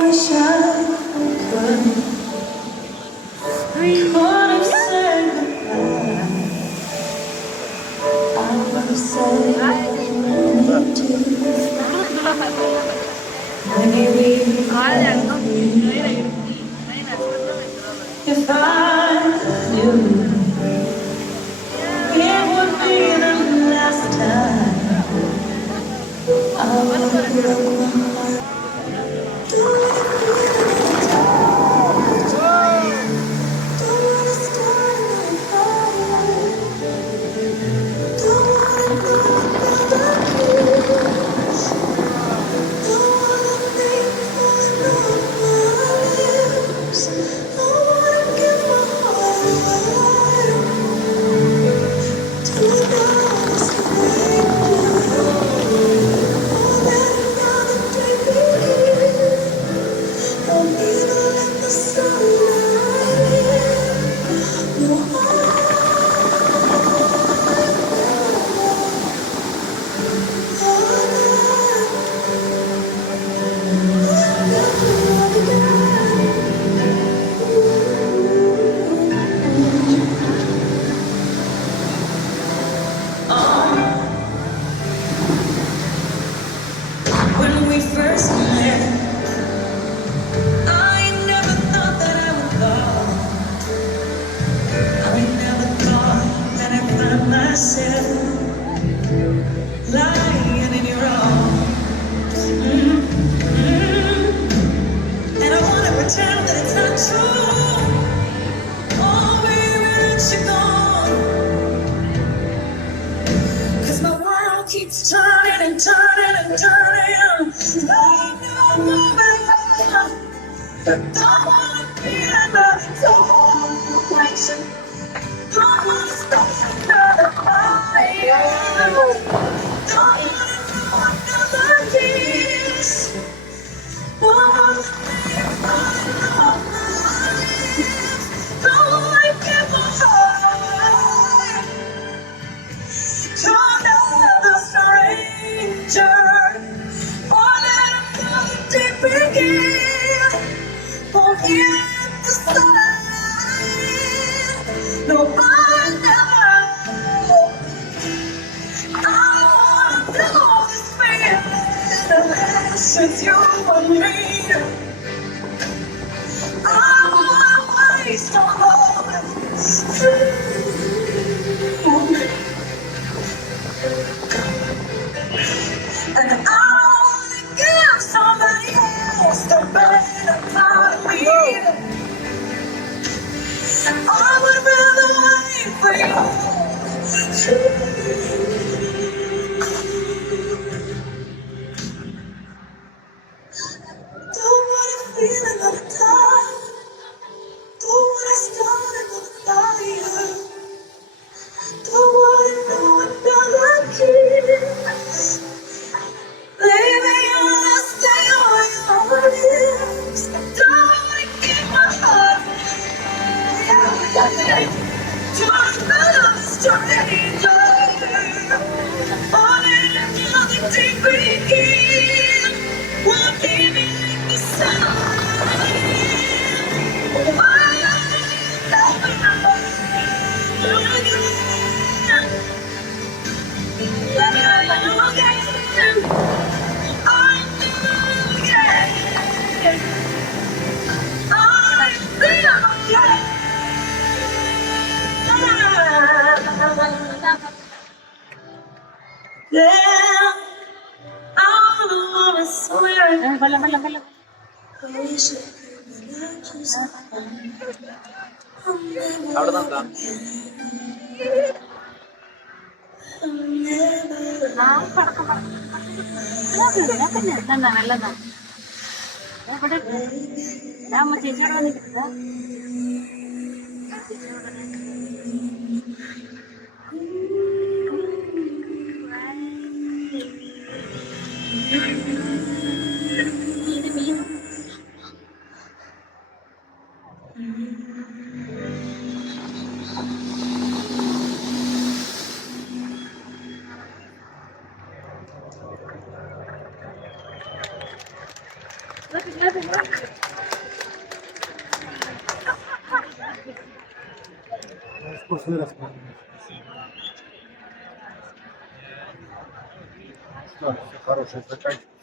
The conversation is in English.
wish I could have said goodbye. I would have said anything to when you leave. If I knew it would be the last time, I would have broke my heart. Don't wanna feel the touch. Don't wanna start another fire. Don't wanna know about the kiss. Don't wanna think falling on my lips. Don't wanna give my heart away to another stranger. Or let another day begin. Don't need to let the sunlight in. No, when we first met, I never thought that I would fall. I never thought that I'd find myself lying in your arms. And I wanna pretend that it's not true. Oh, baby, that you're gone. 'Cause my world keeps turning and turning and turning. I know moving. Don't wanna be in the situation. Don't wanna stop another fire. Don't wanna know another kiss. Don't wanna leave my life. Don't wanna give my heart to another stranger. Or let another day begin. Won't hit the sun. No, I never. I wanna know this feeling since you were me. I wanna waste all this. And I wanna give somebody else the better part of me. I would rather wait for you. Don't wanna feel another time. Don't wanna start another fire. Don't wanna know another kiss. Baby, I'll stay on your lips. Don't wanna give my heart to another stranger. On another day begin. Won't leave me like the sun. Yeah, I don't wanna swear. I wish I could, but I just I'm അവിടെന്നാ never. ചേച്ചിയോട് വന്നിട്ട് Спортсмен. Так, все хорошее заканчивается.